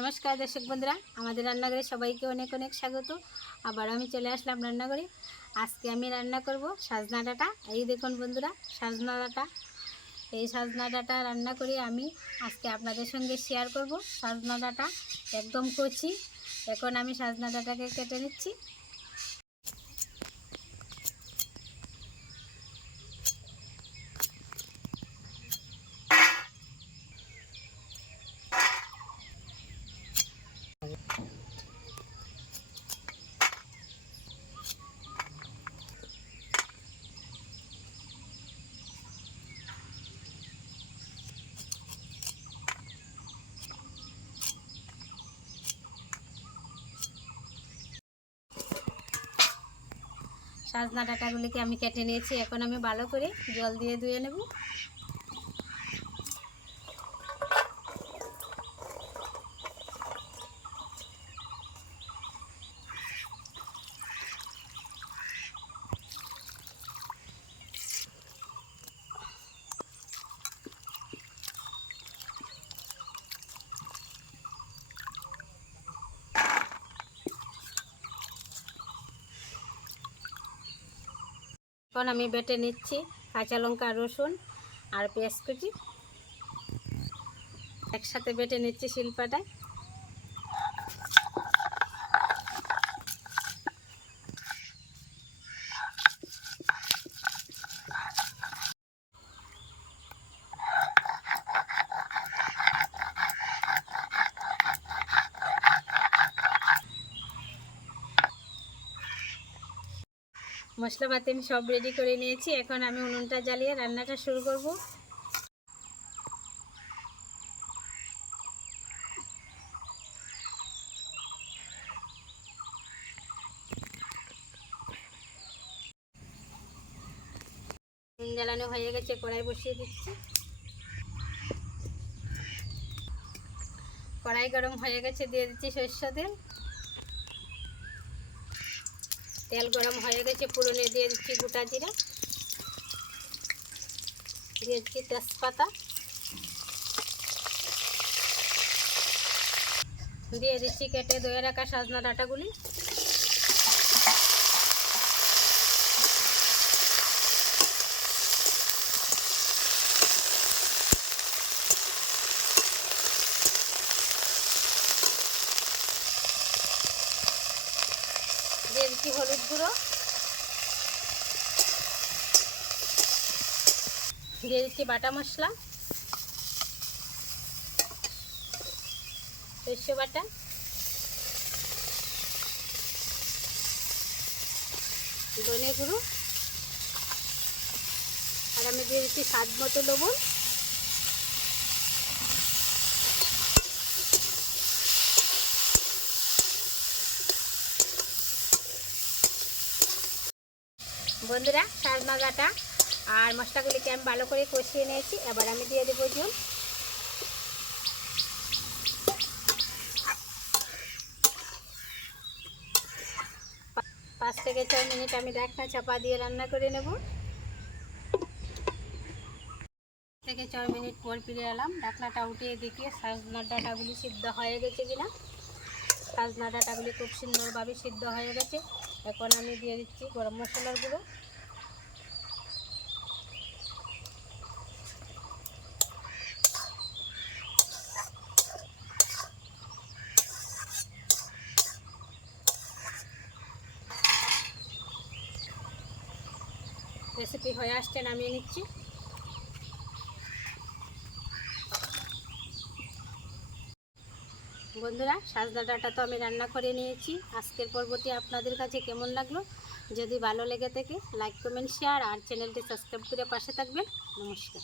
নমস্কার দর্শক বন্ধুরা, আমাদের রান্নাঘরে সবাইকে অনেক অনেক স্বাগত। আবার আমি চলে আসলাম রান্নাঘরে। আজকে আমি রান্না করব সাজনা ডাটা। এই দেখুন বন্ধুরা, সাজনা ডাটা। এই সাজনা ডাটা রান্না করে আমি আজকে আপনাদের সঙ্গে শেয়ার করব। সাজনা ডাটা একদম কচি। এখন আমি সাজনা ডাটাকে কেটে নিচ্ছি। সাজনা ডাটাগুলিকে আমি কেটে নিয়েছি। এখন আমি ভালো করে জল দিয়ে ধুয়ে নেব। এখন আমি বেটে নিচ্ছি কাঁচা লঙ্কা রসুন আর পেঁয়াজ কুচি। একসাথে বেটে নিচ্ছি শিলপাটায়। মশলাপাতি আমি সব রেডি করে নিয়েছি। এখন আমি উনুনটা জ্বালিয়ে রান্নাটা শুরু করব। উনুন জ্বালানো হয়ে গেছে, কড়াই বসিয়ে দিচ্ছি। কড়াই গরম হয়ে গেছে, দিয়ে দিচ্ছি সরষে তেল। তেল গরম হয়ে গেছে পুরনে দিয়ে দিচ্ছি গোটা জিরা। দিয়ে দিচ্ছি তেজপাতা। দিয়ে দিচ্ছি কেটে দইয়ের রাখা সাজনা ডাঁটাগুলি। হলুদ গুঁড়ো। দিয়ে দিচ্ছি বাটা মশলা। সর্ষে বাটা। ধনে গুঁড়ো। আর আমি দিয়ে দিচ্ছি স্বাদ মতো লবণ। বন্ধুরা সাজনা ডাঁটা আর মশলাগুলিকে আমি ভালো করে কষিয়ে নিয়েছি। এবার আমি দিয়ে দেবো জল পাঁচ থেকে ছয় মিনিট আমি ডাকনা চাপা দিয়ে রান্না করে নেব। থেকে ছয় মিনিট পর ফিরে এলাম। ডাকনাটা উঠিয়ে দেখিয়ে সাজনা ডাঁটাগুলি সিদ্ধ হয়ে গেছে কিনা। সাজনা ডাঁটাগুলি খুব সুন্দরভাবে সিদ্ধ হয়ে গেছে। এখন আমি দিয়ে দিচ্ছি গরম মশলার গুঁড়ো। রেসিপি হয়ে আসছে নামিয়ে নিচ্ছি। বন্ধুরা সাজদা ডাটা তো আমি রান্না করে নিয়েছি। আজকের পর্বটি আপনাদের কাছে কেমন লাগল? যদি ভালো লেগে থাকে লাইক কমেন্ট শেয়ার আর চ্যানেলটি সাবস্ক্রাইব করে পাশে থাকবেন। নমস্কার।